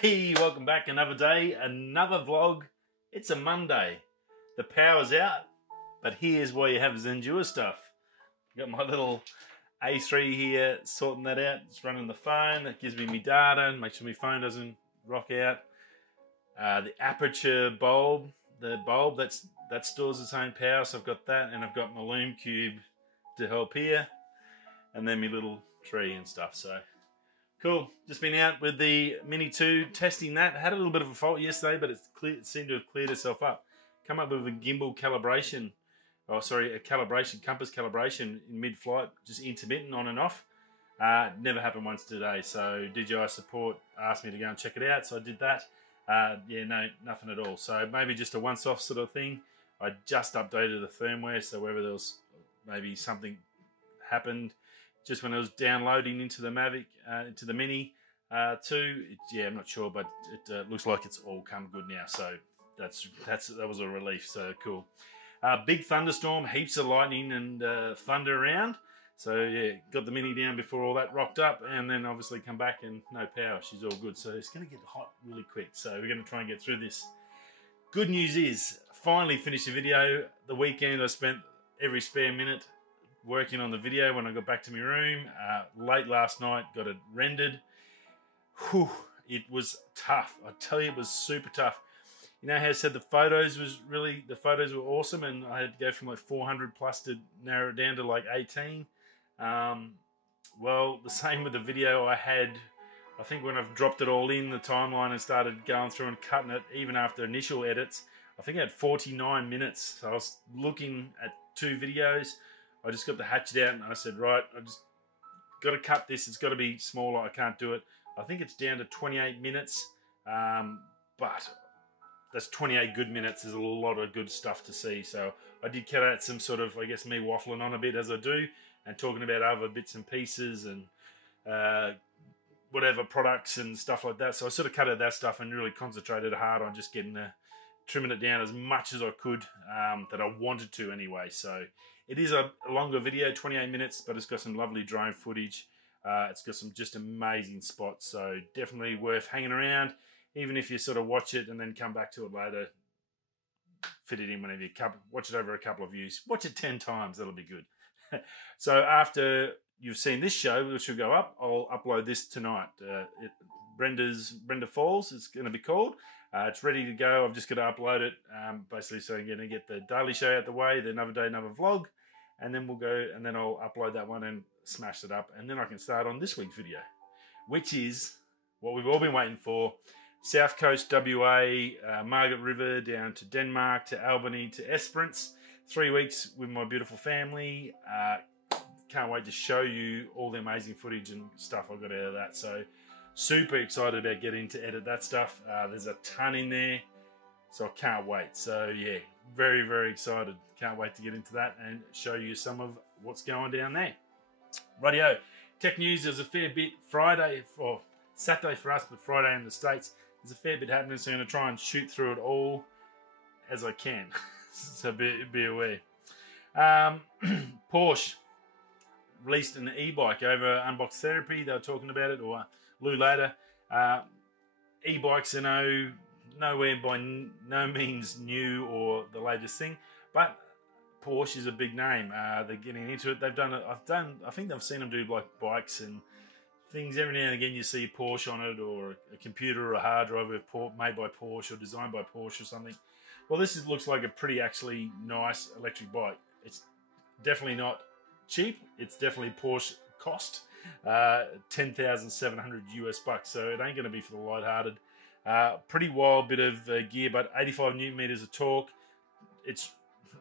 Hey, welcome back. Another day, another vlog. It's a Monday. The power's out, but here's why you have Zendure stuff. Got my little A3 here, sorting that out. It's running the phone. That gives me my data and make sure my phone doesn't rock out. The aperture bulb, that stores its own power, so I've got that, and I've got my loom cube to help here, and then my little tree and stuff. So cool. Just been out with the Mini 2 testing that. Had a little bit of a fault yesterday, but it seemed to have cleared itself up. Come up with a gimbal calibration, compass calibration in mid-flight, just intermittent on and off. Never happened once today. So DJI support asked me to go and check it out, so I did that. Yeah, no, nothing at all. So maybe just a once-off sort of thing. I just updated the firmware, so whether there was maybe something happened just when I was downloading into the Mavic, into the Mini 2, yeah, I'm not sure, but it looks like it's all come good now. So that was a relief. So cool. Big thunderstorm, heaps of lightning and thunder around. So yeah, got the Mini down before all that rocked up, and then obviously come back and no power. She's all good. So it's going to get hot really quick. So we're going to try and get through this. Good news is, finally finished the video. The weekend I spent every spare minute working on the video when I got back to my room. Late last night, got it rendered. Whew, it was tough. I tell you, it was super tough. You know how I said the photos were awesome, and I had to go from like 400 plus to narrow it down to like 18. Well, the same with the video. I think when I've dropped it all in the timeline and started going through and cutting it, even after initial edits, I think I had 49 minutes. So I was looking at 2 videos. I just got the hatchet out and I said, right, I just got to cut this. It's got to be smaller. I can't do it. I think it's down to 28 minutes, but that's 28 good minutes. There's a lot of good stuff to see. So I did cut out some sort of, I guess, me waffling on a bit as I do and talking about other bits and pieces and whatever products and stuff like that. So I sort of cut out that stuff and really concentrated hard on just trimming it down as much as I could that I wanted to anyway. So it is a longer video, 28 minutes, but it's got some lovely drone footage. It's got some just amazing spots, so definitely worth hanging around, even if you sort of watch it and then come back to it later. Fit it in whenever you watch it over a couple of views. Watch it 10 times, that'll be good. So after you've seen this show, which will go up, I'll upload this tonight. Brenda Falls, it's going to be called. It's ready to go. I've just got to upload it, basically, so I'm going to get the daily show out the way, the another day, another vlog, and then we'll go, and then I'll upload that one and smash it up, and then I can start on this week's video, which is what we've all been waiting for. South Coast WA, Margaret River, down to Denmark, to Albany, to Esperance. 3 weeks with my beautiful family. Can't wait to show you all the amazing footage and stuff I got out of that. So super excited about getting to edit that stuff. There's a ton in there, so I can't wait. So yeah, very, very excited. Can't wait to get into that and show you some of what's going down there. Rightio, tech news. There's a fair bit Friday, or Saturday for us, but Friday in the States. There's a fair bit happening, so I'm going to try and shoot through it all as I can. So be aware. Porche released an e-bike over Unbox Therapy. They were talking about it, or Lou later. E-bikes are nowhere by no means new or the latest thing, but Porche is a big name. They're getting into it. I think I've seen them do like bikes and things. Every now and again you see Porche on it, or a computer or a hard drive made by Porche or designed by Porche or something. Well, this looks like a pretty actually nice electric bike. It's definitely not cheap. It's definitely Porche cost. $10,700 US bucks, so it ain't going to be for the light-hearted. Pretty wild bit of gear, but 85 newton meters of torque. It's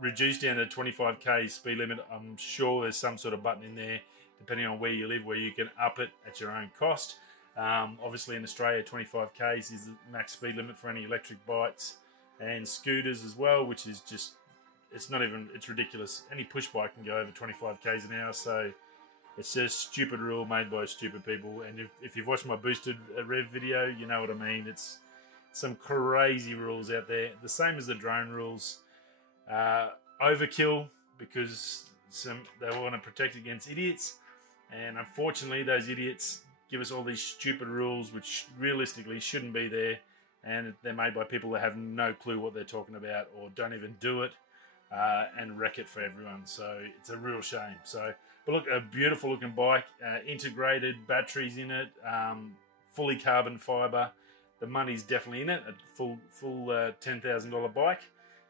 reduced down to 25k speed limit. I'm sure there's some sort of button in there, depending on where you live, where you can up it at your own cost. Obviously in Australia, 25k's is the max speed limit for any electric bikes and scooters as well, which is just, it's ridiculous. Any push bike can go over 25k's an hour, so it's just a stupid rule made by stupid people. And if you've watched my boosted rev video, you know what I mean. It's some crazy rules out there. The same as the drone rules. Overkill, because they want to protect against idiots. And unfortunately, those idiots give us all these stupid rules which realistically shouldn't be there, and they're made by people that have no clue what they're talking about or don't even do it, and wreck it for everyone. So it's a real shame. So, but look, a beautiful looking bike, integrated batteries in it, fully carbon fiber. The money's definitely in it. A full $10,000 bike.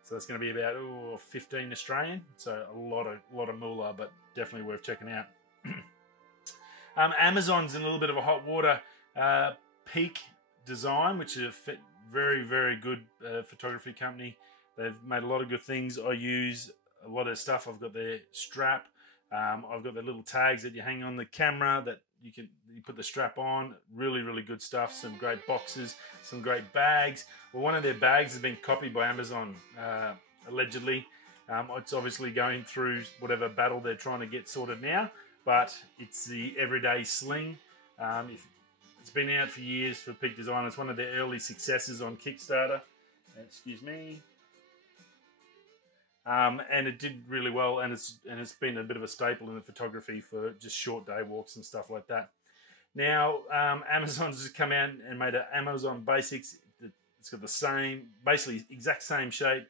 So that's going to be about 15 Australian. So a lot of moolah, but definitely worth checking out. Amazon's in a little bit of a hot water. Peak Design, which is a very, very good photography company. They've made a lot of good things. I use a lot of stuff. I've got their strap. I've got the little tags that you hang on the camera that you put the strap on. Really, really good stuff. Some great boxes, some great bags. Well, one of their bags has been copied by Amazon, allegedly. It's obviously going through whatever battle they're trying to get sorted now, but it's the everyday sling. It's been out for years for Peak Design. It's one of their early successes on Kickstarter. Excuse me. And it did really well, and it's been a bit of a staple in the photography for just short day walks and stuff like that. Now, Amazon's just come out and made an Amazon Basics. It's got the same, basically exact same shape,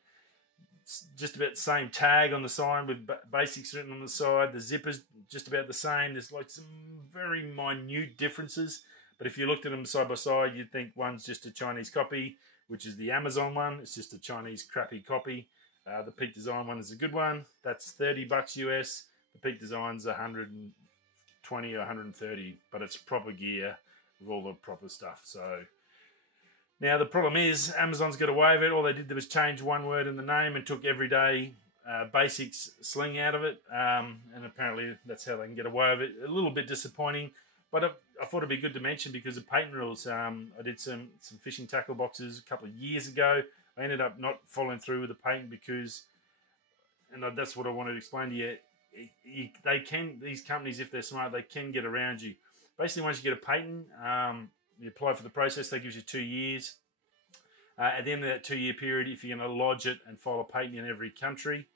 just about the same tag on the side with Basics written on the side. The zipper's just about the same. There's like some very minute differences, but if you looked at them side by side, you'd think one's just a Chinese copy, which is the Amazon one. It's just a Chinese crappy copy. The Peak Design one is a good one. That's $30 US. The Peak Design's 120 or 130, but it's proper gear with all the proper stuff. So now the problem is Amazon's got away with it. All they did was change one word in the name and took everyday Basics sling out of it, and apparently that's how they can get away with it. A little bit disappointing, but I thought it'd be good to mention because of patent rules. I did some fishing tackle boxes a couple of years ago. I ended up not following through with the patent because, and that's what I wanted to explain to you, these companies, if they're smart, they can get around you. Basically, once you get a patent, you apply for the process, that gives you 2 years. At the end of that 2-year period, if you're going to lodge it and file a patent in every country,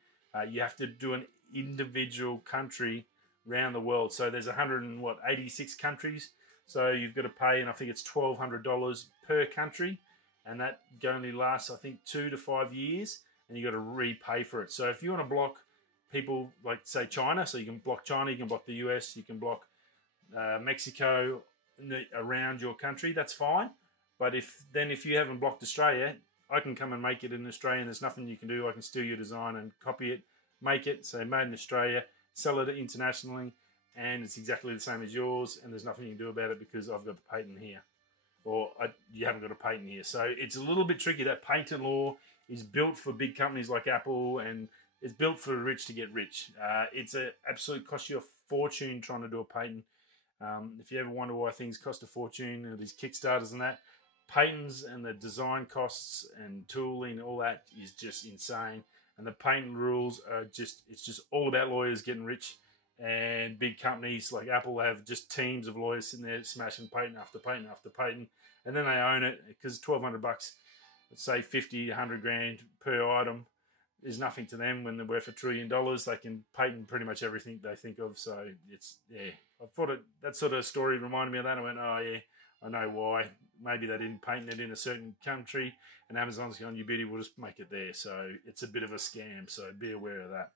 you have to do an individual country around the world. So there's 186 countries. So you've got to pay, and I think it's $1,200 per country. And that only lasts, I think, 2 to 5 years, and you got to repay for it. So if you want to block people like, say, China, so you can block China, you can block the US, you can block Mexico around your country, that's fine. But if you haven't blocked Australia, I can come and make it in Australia, and there's nothing you can do. I can steal your design and copy it, make it, say made in Australia, sell it internationally, and it's exactly the same as yours, and there's nothing you can do about it because I've got the patent here. Or you haven't got a patent here. So it's a little bit tricky. That patent law is built for big companies like Apple, and it's built for the rich to get rich. It's an absolute cost you a fortune trying to do a patent. If you ever wonder why things cost a fortune, these Kickstarters and that, patents and the design costs and tooling, all that is just insane. And the patent rules are it's just all about lawyers getting rich. And big companies like Apple have just teams of lawyers sitting there smashing patent after patent after patent, and then they own it because $1,200, let's say 50, 100 grand per item, is nothing to them when they're worth $1 trillion. They can patent pretty much everything they think of. So I thought that sort of story reminded me of that. I went, oh yeah, I know why. Maybe they didn't patent it in a certain country, and Amazon's going, you beauty, we'll just make it there. So it's a bit of a scam. So be aware of that.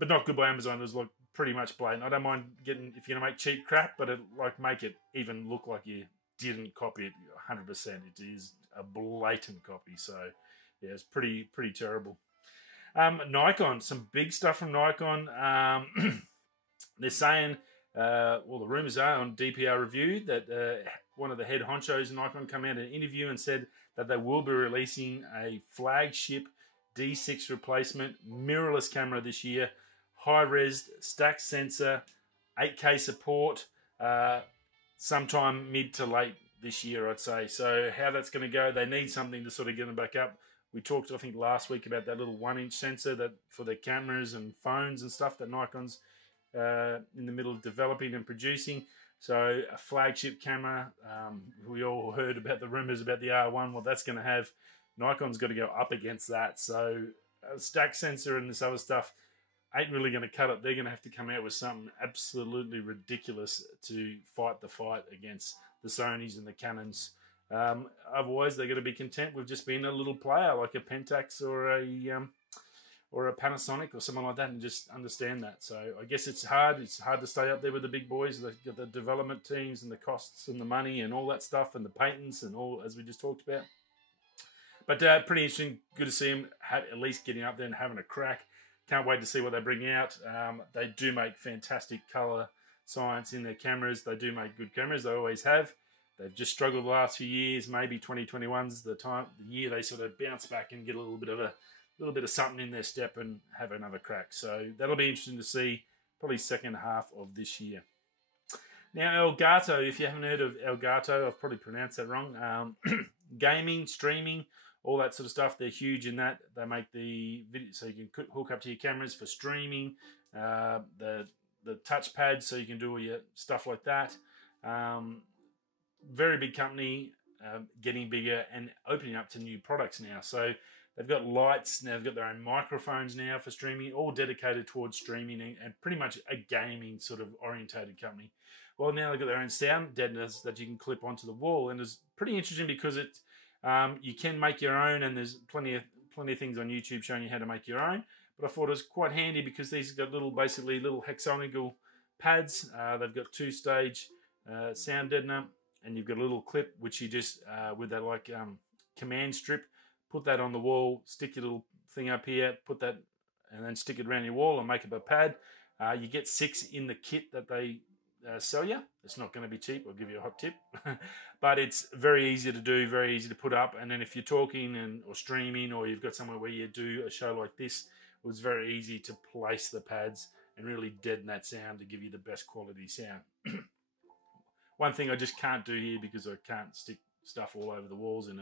But not good by Amazon. It was like pretty much blatant. I don't mind getting, if you're going to make cheap crap, but make it even look like you didn't copy it 100%. It is a blatant copy. So yeah, it's pretty terrible. Nikon, some big stuff from Nikon. They're saying, the rumors are on DPR Review that one of the head honchos in Nikon came out in an interview and said that they will be releasing a flagship D6 replacement mirrorless camera this year, high-res stack sensor, 8K support, sometime mid to late this year, I'd say. So how that's going to go, they need something to sort of get them back up. We talked, I think, last week about that little 1-inch sensor that for their cameras and phones and stuff that Nikon's in the middle of developing and producing. So a flagship camera, we all heard about the rumors about the R1, what that's going to have. Nikon's got to go up against that. So a stack sensor and this other stuff, ain't really going to cut it. They're going to have to come out with something absolutely ridiculous to fight the fight against the Sonys and the Canons. Otherwise, they're going to be content with just being a little player like a Pentax or a Panasonic or something like that, and just understand that. So I guess it's hard. It's hard to stay up there with the big boys. They've got the development teams and the costs and the money and all that stuff and the patents and all, as we just talked about. But pretty interesting. Good to see them at least getting up there and having a crack. Can't wait to see what they bring out. They do make fantastic colour science in their cameras. They do make good cameras. They always have. They've just struggled the last few years. Maybe 2021's the year they sort of bounce back and get a little bit of something in their step and have another crack. So that'll be interesting to see. Probably second half of this year. Now Elgato, if you haven't heard of Elgato, I've probably pronounced that wrong. Gaming, streaming, all that sort of stuff. They're huge in that. They make the video so you can hook up to your cameras for streaming. The touchpad so you can do all your stuff like that. Very big company, getting bigger and opening up to new products now. So they've got lights now. They've got their own microphones now for streaming, all dedicated towards streaming and pretty much a gaming sort of orientated company. Well, now they've got their own sound deadeners that you can clip onto the wall, and it's pretty interesting because it you can make your own, and there's plenty of things on YouTube showing you how to make your own. But I thought it was quite handy because these have got basically little hexagonal pads. They've got 2-stage sound deadener, and you've got a little clip which you just with that command strip, put that on the wall, stick your little thing up here, put that, and then stick it around your wall and make up a pad. You get 6 in the kit that they sell you. It's not going to be cheap. I'll give you a hot tip. But it's very easy to do, very easy to put up. And then if you're talking or streaming, or you've got somewhere where you do a show like this, it was very easy to place the pads and really deaden that sound to give you the best quality sound. One thing I just can't do here, because I can't stick stuff all over the walls in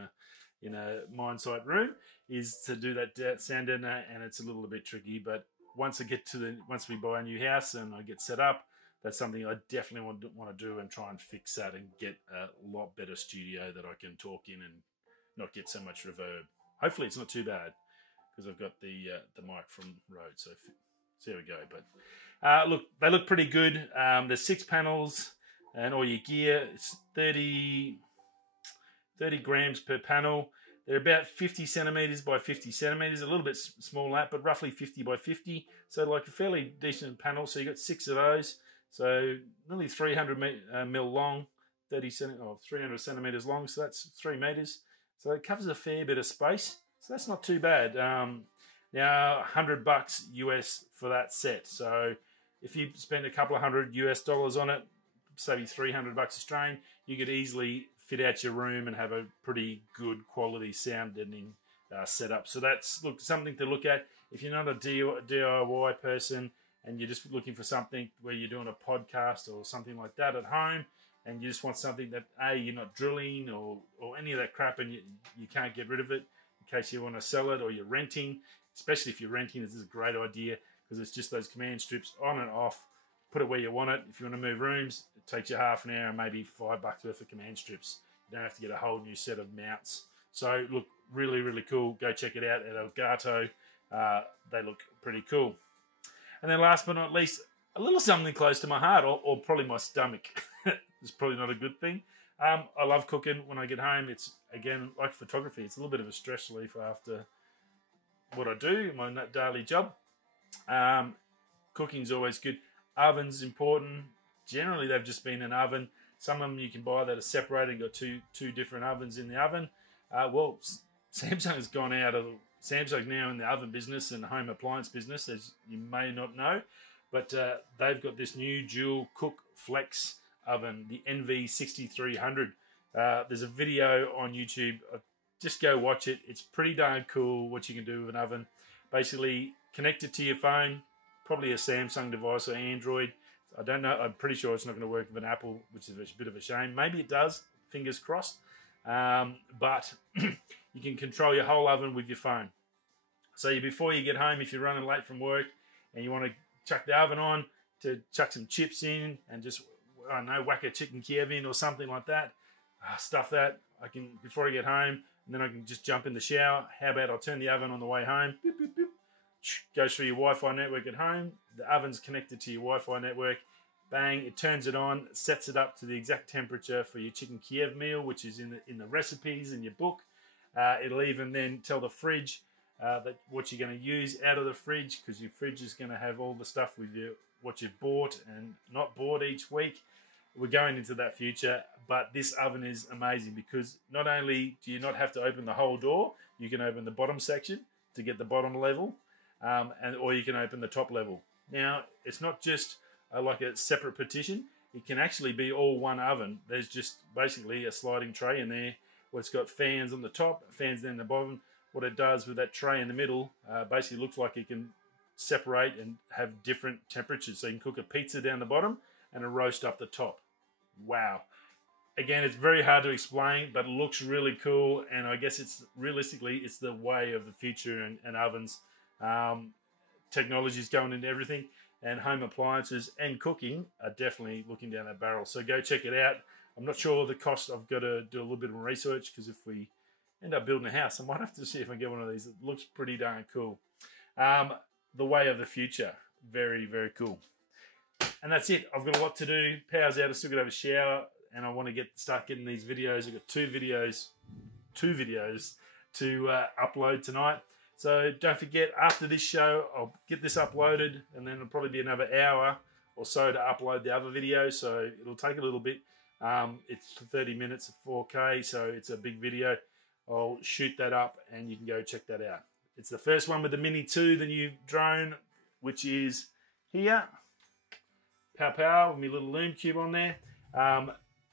a mine site room, is to do that sound deadener, and it's a little bit tricky. But once we buy a new house and I get set up, that's something I definitely want to do and try and fix that and get a lot better studio that I can talk in and not get so much reverb. Hopefully it's not too bad, because I've got the mic from Rode. So there we go. But look, they look pretty good. There's 6 panels and all your gear. It's 30 grams per panel. They're about 50 centimeters by 50 centimeters, a little bit small that, but roughly 50 by 50. So like a fairly decent panel. So you've got 6 of those. So nearly 300 mil long, 300 centimeters long. So that's 3 meters. So it covers a fair bit of space. So that's not too bad. Now $100 US for that set. So if you spend a couple of $100 US on it, say $300 Australian, you could easily fit out your room and have a pretty good quality sound deadening setup. So that's something to look at if you're not a DIY person and you're just looking for something where you're doing a podcast or something like that at home, and you just want something that you're not drilling or any of that crap, and you can't get rid of it in case you want to sell it, or you're renting. Especially if you're renting, this is a great idea because it's just those command strips on and off. Put it where you want it. If you want to move rooms, it takes you half an hour and maybe $5 worth of command strips. You don't have to get a whole new set of mounts. So look, really, really cool. Go check it out at Elgato. They look pretty cool. And then last but not least, a little something close to my heart, or probably my stomach. It's probably not a good thing. I love cooking when I get home. It's, again, like photography, it's a little bit of a stress relief after what I do, my daily job. Cooking's always good. Oven's important. Generally, they've just been an oven. Some of them you can buy that are separated and got two different ovens in the oven. Well, Samsung's gone out of... Samsung's now in the oven business and home appliance business, as you may not know. But they've got this new dual cook flex oven, the NV6300. There's a video on YouTube. Just go watch it. It's pretty darn cool what you can do with an oven. Basically, connect it to your phone, probably a Samsung device or Android. I don't know. I'm pretty sure it's not going to work with an Apple, which is a bit of a shame. Maybe it does. Fingers crossed. But you can control your whole oven with your phone. So before you get home, if you're running late from work and you want to chuck the oven on to chuck some chips in and just, I don't know, whack a chicken Kiev in or something like that, stuff that before I get home, and then I can just jump in the shower. How about I'll turn the oven on the way home, boop, boop, boop, goes through your Wi-Fi network at home. The oven's connected to your Wi-Fi network. Bang, it turns it on, sets it up to the exact temperature for your chicken Kiev meal, which is in the recipes in your book. It'll even then tell the fridge that what you're going to use out of the fridge, because your fridge is going to have all the stuff with you, what you've bought and not bought each week. We're going into that future, but this oven is amazing because not only do you not have to open the whole door, you can open the bottom section to get the bottom level, or you can open the top level. Now, it's not just like a separate partition. It can actually be all one oven. There's just basically a sliding tray in there where it's got fans on the top, fans down the bottom. What it does with that tray in the middle basically looks like it can separate and have different temperatures. So you can cook a pizza down the bottom and a roast up the top. Wow. Again, it's very hard to explain, but it looks really cool. And I guess it's realistically, it's the way of the future and ovens. Technology is going into everything, and home appliances and cooking are definitely looking down that barrel. So go check it out. I'm not sure the cost. I've got to do a little bit of research, because if we end up building a house, I might have to see if I can get one of these. It looks pretty darn cool. The way of the future. Very, very cool. And that's it. I've got a lot to do. Power's out. I still got to have a shower, and I want to start getting these videos. I've got two videos to upload tonight. So don't forget, after this show, I'll get this uploaded, and then it'll probably be another hour or so to upload the other video. So it'll take a little bit. It's 30 minutes of 4K, so it's a big video. I'll shoot that up, and you can go check that out. It's the first one with the Mini 2, the new drone, which is here. Pow pow, with my little loom cube on there.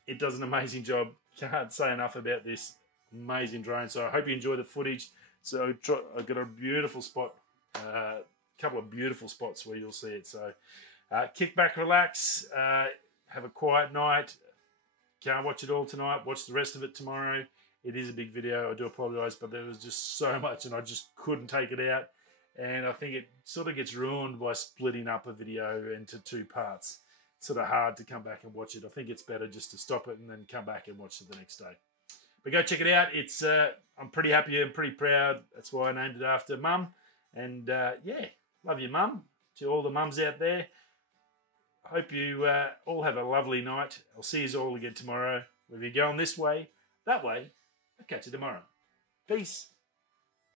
It does an amazing job. Can't say enough about this amazing drone. So I hope you enjoy the footage. So I've got a beautiful spot, a couple of beautiful spots where you'll see it. So kick back, relax, have a quiet night. Can't watch it all tonight. Watch the rest of it tomorrow. It is a big video. I do apologise, but there was just so much, and I just couldn't take it out. And I think it sort of gets ruined by splitting up a video into two parts. It's sort of hard to come back and watch it. I think it's better just to stop it and then come back and watch it the next day. But go check it out. It's I'm pretty happy and pretty proud. That's why I named it after Mum. And yeah, love you, Mum. To all the mums out there, I hope you all have a lovely night. I'll see you all again tomorrow. If you're going this way, that way, I'll catch you tomorrow. Peace.